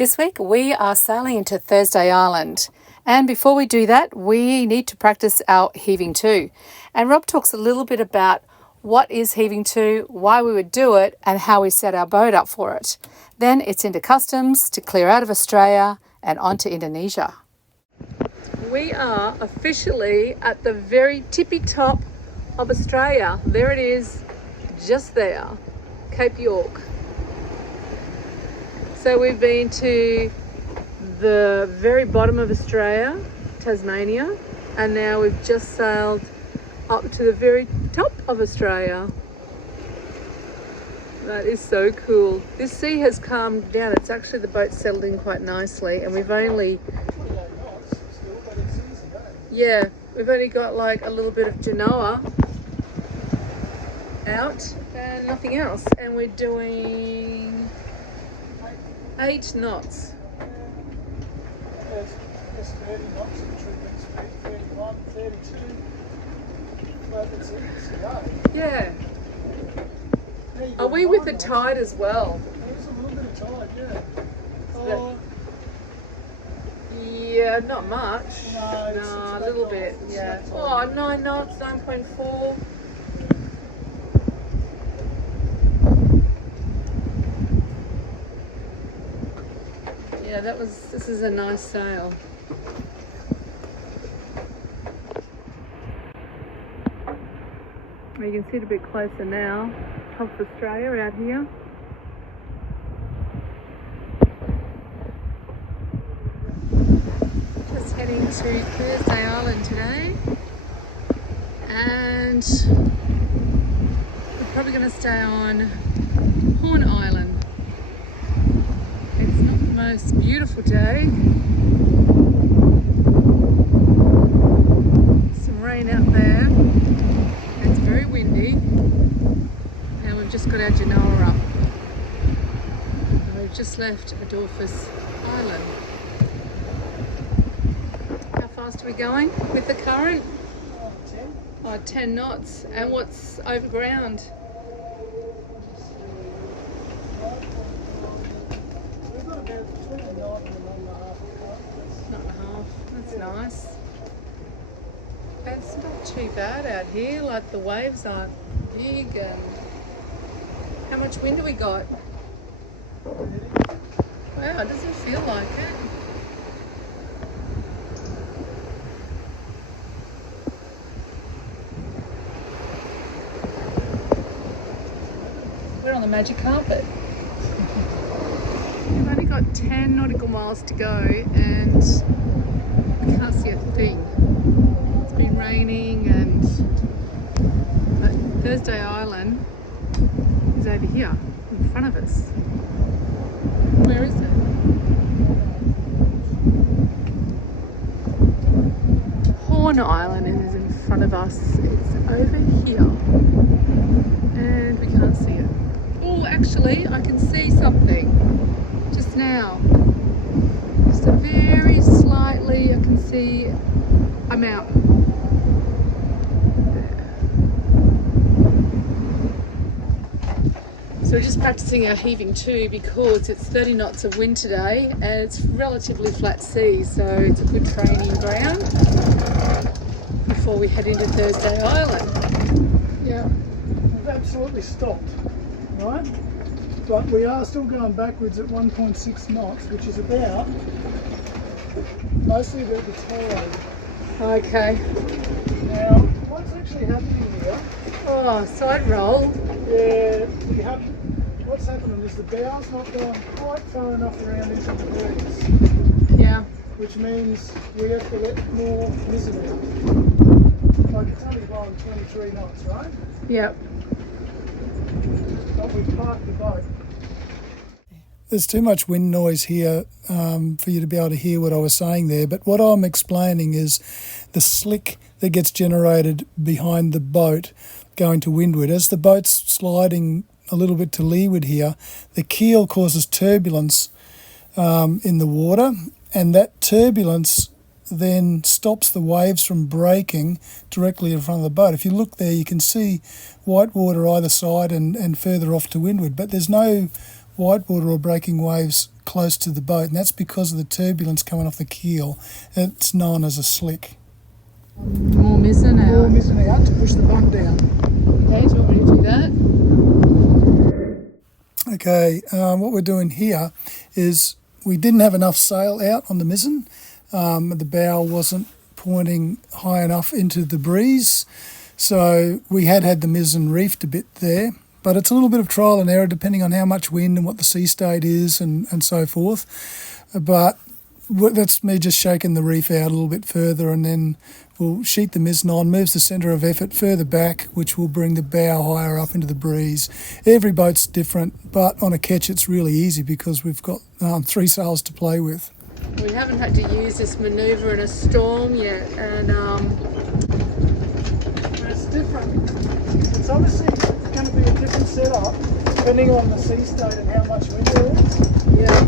This week we are sailing into Thursday Island, and before we do that we need to practice our heaving to. And Rob talks a little bit about what is heaving to, why we would do it, and how we set our boat up for it. Then it's into customs to clear out of Australia and on to Indonesia. We are officially at the very tippy top of Australia. There it is, just there, Cape York. So we've been to the very bottom of Australia, Tasmania, and now we've just sailed up to the very top of Australia. That is so cool. This sea has calmed down. It's actually, the boat settled in quite nicely, and we've only got like a little bit of Genoa out and nothing else, and we're doing 8 knots. There's 30 knots in true speed, 31, 32. But it's easy to go. Yeah. Are we with the tide as well? There's a little bit of tide, yeah. Yeah, not much. No, a little bit, yeah. Oh, 9 knots, 9.4. Yeah, this is a nice sail. You can see it a bit closer now. Top of Australia out here. Just heading to Thursday Island today. And we're probably going to stay on Horn Island. It's not the most beautiful day. Some rain out there. It's very windy. And we've just got our Genoa up. And we've just left Adolphus Island. How fast are we going with the current? 10. Oh, 10 knots. And what's over ground? We've got about between a knot and a knot and a half. Knot and a half. That's nice. It's not too bad out here. Like, the waves aren't big. And how much wind do we got? Wow, it doesn't feel like it. We're on the magic carpet. We've only got 10 nautical miles to go and we can't see a thing. It's been raining, and Thursday Island is over here in front of us. Where is it? Horn Island is in front of us. It's over here and we can't see it. Oh, actually I can see something just now. Just a very slightly, I can see a mountain. So we're just practicing our heaving to because it's 30 knots of wind today and it's relatively flat sea, so it's a good training ground before we head into Thursday Island. Yeah, we've absolutely stopped, right? But we are still going backwards at 1.6 knots, which is about, mostly about the tide. Okay. Now, what's actually happening here? Oh, side roll. Yeah, what's happening is the bow's not going quite far enough around into the breeze. Yeah. Which means we have to let more mizzen out. Like, it's only blowing 23 knots, right? Yep. But we've parked the boat. There's too much wind noise here for you to be able to hear what I was saying there, but what I'm explaining is the slick that gets generated behind the boat going to windward. As the boat's sliding a little bit to leeward here, the keel causes turbulence in the water, and that turbulence then stops the waves from breaking directly in front of the boat. If you look there, you can see white water either side and further off to windward, but there's no whitewater or breaking waves close to the boat, and that's because of the turbulence coming off the keel. It's known as a slick. More mizzen out. More mizzen out to push the bump down. Okay, do you want me to do that? Okay, what we're doing here is we didn't have enough sail out on the mizzen. The bow wasn't pointing high enough into the breeze, so we had the mizzen reefed a bit there. But it's a little bit of trial and error depending on how much wind and what the sea state is and so forth. But that's me just shaking the reef out a little bit further, and then we'll sheet the mizzen on, moves the centre of effort further back, which will bring the bow higher up into the breeze. Every boat's different, but on a Ketch it's really easy because we've got 3 sails to play with. We haven't had to use this manoeuvre in a storm yet, and it's different. It's obviously going to be a different setup depending on the sea state and how much wind there is. yeah.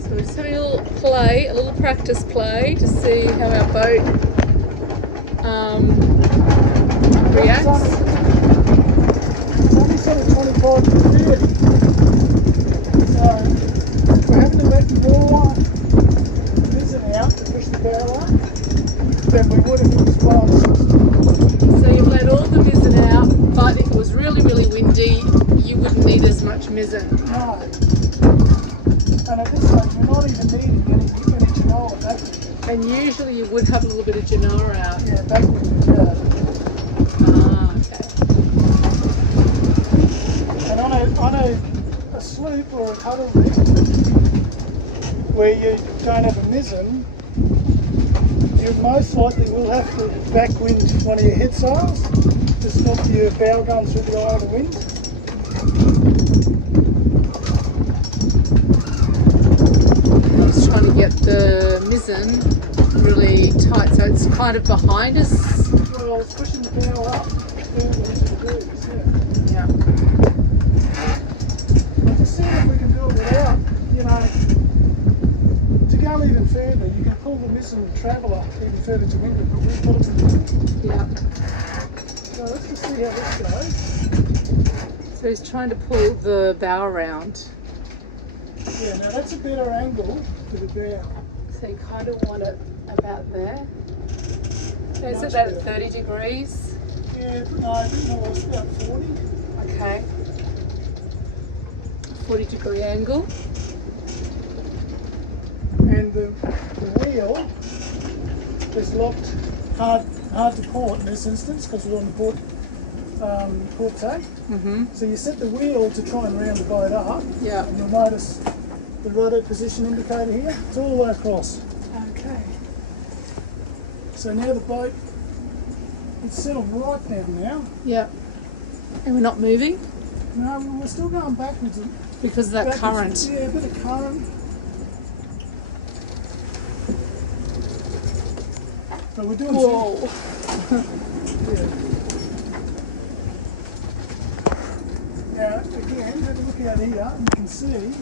So we're just having a little play, a little practice play to see how our boat reacts. It's only sort of 25 to 30. So we're having to let more mizzen out to push the bow up than we would if it was 5 or 6. So you've let all the mizzen out, but if it was really, really windy, you wouldn't need as much mizzen. No. And at this stage, we're not even needing any genoa backwards. And usually you would have a little bit of genoa out. Yeah, backwards we have. Ah, okay. And on a sloop or a cuddle rig, where you don't have a mizzen, you most likely will have to backwind one of your head sails to stop your bow going through the eye of the wind. I'm just trying to get the mizzen really tight so it's kind of behind us. Well, it's pushing the bow up further into the breeze, Yeah. I'm just seeing if we can do it without, to go even further, you can pull the mizzen traveller even further to windward, but we've got it to do. Yeah. So let's just see how this goes. So he's trying to pull the bow around. Yeah, now that's a better angle to the bow. So you kind of want it about there. So is it at 30 degrees? Yeah, no, I think more, it's about 40. Okay. 40-degree angle. And the wheel is locked hard to port in this instance because we're on the port tack. So you set the wheel to try and round the boat up. Yeah. And you'll notice the rudder position indicator here. It's all the way across. Okay. So now the boat, it's settled right down now. Yeah. And we're not moving No, we're still going backwards. because of that current. Yeah, a bit of current. But we're doing Whoa. Yeah. Now, again, have a look out here and you can see.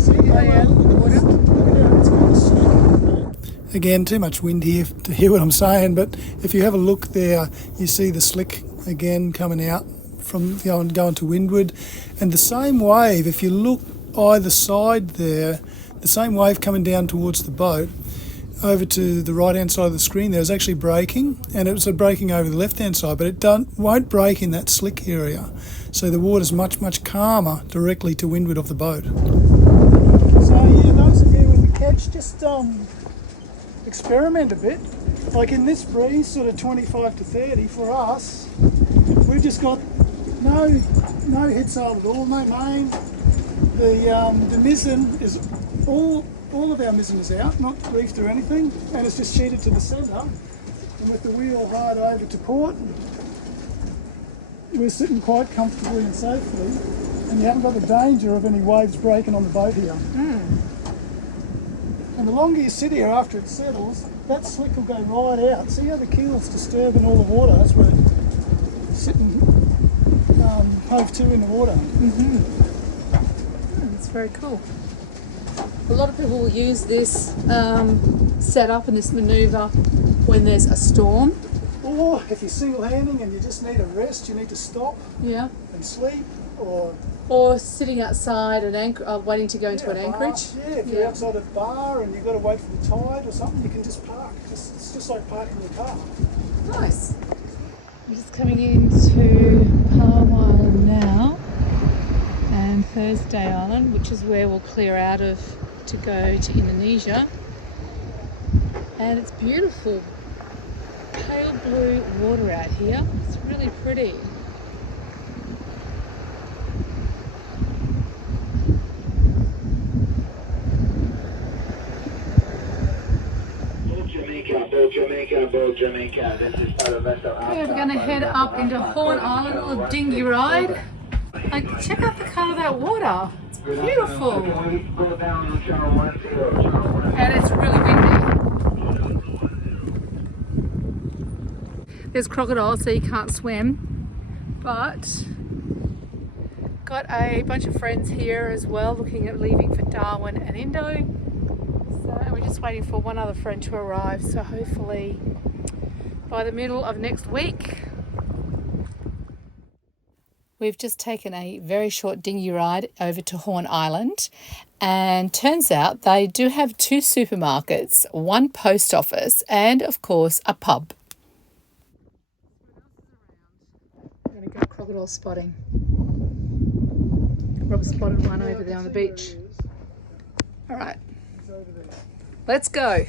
See how look at how it's kind of slick. Again, too much wind here to hear what I'm saying, but if you have a look there, you see the slick again coming out from going to windward. And the same wave, if you look either side there, the same wave coming down towards the boat, over to the right hand side of the screen there is actually braking, and it was braking over the left hand side, but it won't brake in that slick area. So the water's much calmer directly to windward of the boat. So yeah, those of you with the Ketch, just experiment a bit. Like in this breeze, sort of 25 to 30 for us, we've just got no head sail at all, no main. The mizzen is all of our mizzen is out, not reefed or anything, and it's just sheeted to the centre. And with the wheel hard over to port, we're sitting quite comfortably and safely, and you haven't got the danger of any waves breaking on the boat here. And the longer you sit here after it settles, that slick will go right out. See how the keel's disturbing all the water? That's where it's sitting hove to in the water. That's very cool. A lot of people will use this setup and this manoeuvre when there's a storm. Or if you're single-handing and you just need a rest, you need to stop Yeah. and sleep. or sitting outside an anchor, waiting to go into an anchorage. Yeah, if you're outside a bar and you've got to wait for the tide or something, you can just park. It's just like parking your car. Nice. I'm just coming into Palm Island now, and Thursday Island, which is where we'll clear out of to go to Indonesia. And it's beautiful, pale blue water out here. It's really pretty. Jamaica. This is part of vessel Alpha. Okay, we're going to head up into Horn Island, a little dinghy ride. Like, check out the colour of that water. It's beautiful. And it's really windy. There's crocodiles, so you can't swim. But got a bunch of friends here as well, looking at leaving for Darwin and Indo. So we're just waiting for one other friend to arrive. So hopefully by the middle of next week. We've just taken a very short dinghy ride over to Horn Island, and turns out they do have 2 supermarkets, 1 post office, and of course a pub. I'm going to go crocodile spotting. Rob spotted one over there on the beach. All right, let's go.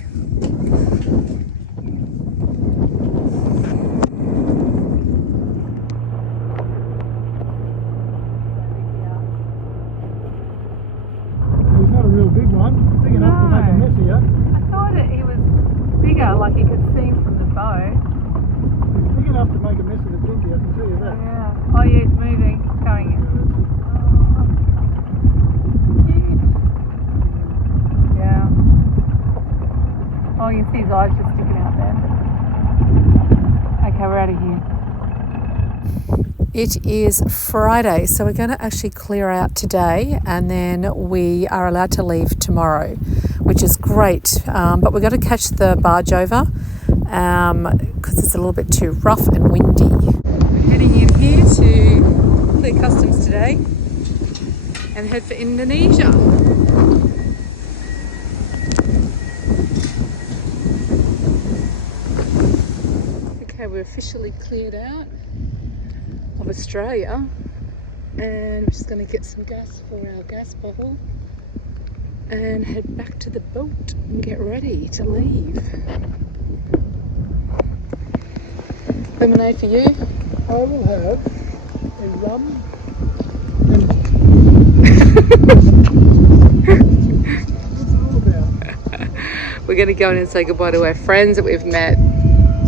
Like you could see from the boat. It's big enough to make a mess of the dinghy, I can tell you that. Yeah. Oh yeah, it's moving. It's going in. Oh, yeah. Oh, you can see his eyes just sticking out there. Okay, we're out of here. It is Friday, so we're going to actually clear out today, and then we are allowed to leave tomorrow, which is great. But we've got to catch the barge over because it's a little bit too rough and windy. We're heading in here to clear customs today and head for Indonesia. Okay, we're officially cleared out of Australia, and I'm just going to get some gas for our gas bottle and head back to the boat and get ready to leave. Lemonade for you. I will have a rum and what's it all about? We're going to go in and say goodbye to our friends that we've met.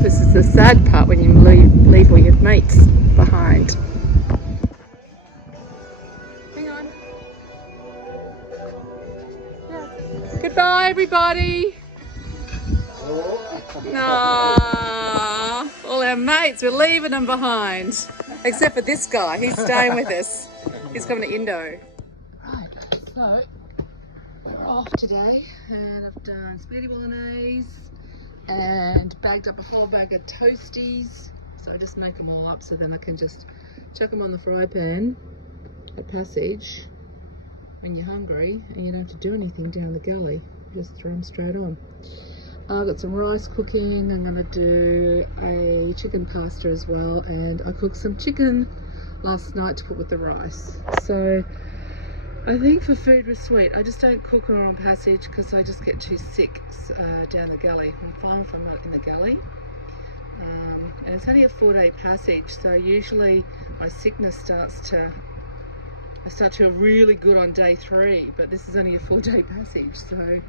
This is the sad part when you leave all your mates behind. Hang on. Yeah. Goodbye, everybody. Aww, all our mates, we're leaving them behind. Except for this guy, he's staying with us. He's coming to Indo. Right, so we're off today, and I've done spaghetti bolognese and bagged up a whole bag of toasties. So I just make them all up so then I can just chuck them on the fry pan at Passage when you're hungry and you don't have to do anything down the gully. Just throw them straight on. I've got some rice cooking. I'm going to do a chicken pasta as well, and I cooked some chicken last night to put with the rice. So I think for food with sweet, I just don't cook when I'm on Passage because I just get too sick down the gully. I'm fine if I'm not in the gully. And it's only a 4-day passage, so usually my sickness I start to feel really good on day 3, but this is only a 4-day passage, so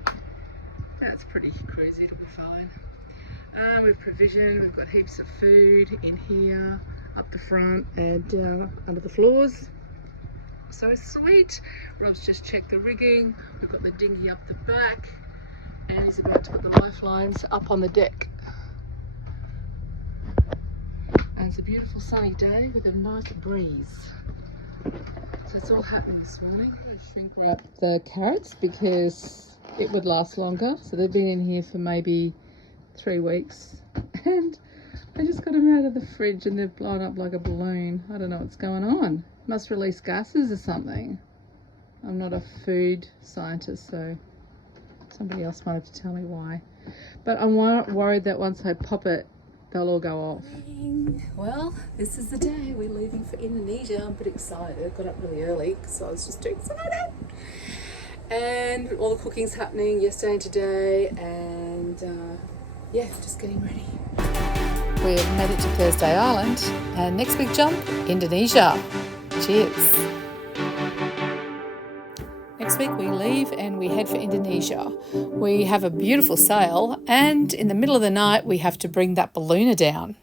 that's pretty crazy. It'll be fine. We've provisioned, we've got heaps of food in here, up the front and under the floors. So sweet. Rob's just checked the rigging, we've got the dinghy up the back, and he's about to put the lifelines up on the deck. And it's a beautiful sunny day with a nice breeze. So it's all happening this morning. I'm going to shrink wrap the carrots because it would last longer. So they've been in here for maybe 3 weeks. And I just got them out of the fridge and they've blown up like a balloon. I don't know what's going on. Must release gases or something. I'm not a food scientist, so somebody else might have to tell me why. But I'm worried that once I pop it, they'll all go off. Well, this is the day we're leaving for Indonesia. I'm pretty excited. I got up really early because I was just too excited. And all the cooking's happening yesterday and today, and yeah, just getting ready. We've made it to Thursday Island, and next big jump, Indonesia. Cheers. Next week we leave and we head for Indonesia. We have a beautiful sail, and in the middle of the night we have to bring that ballooner down.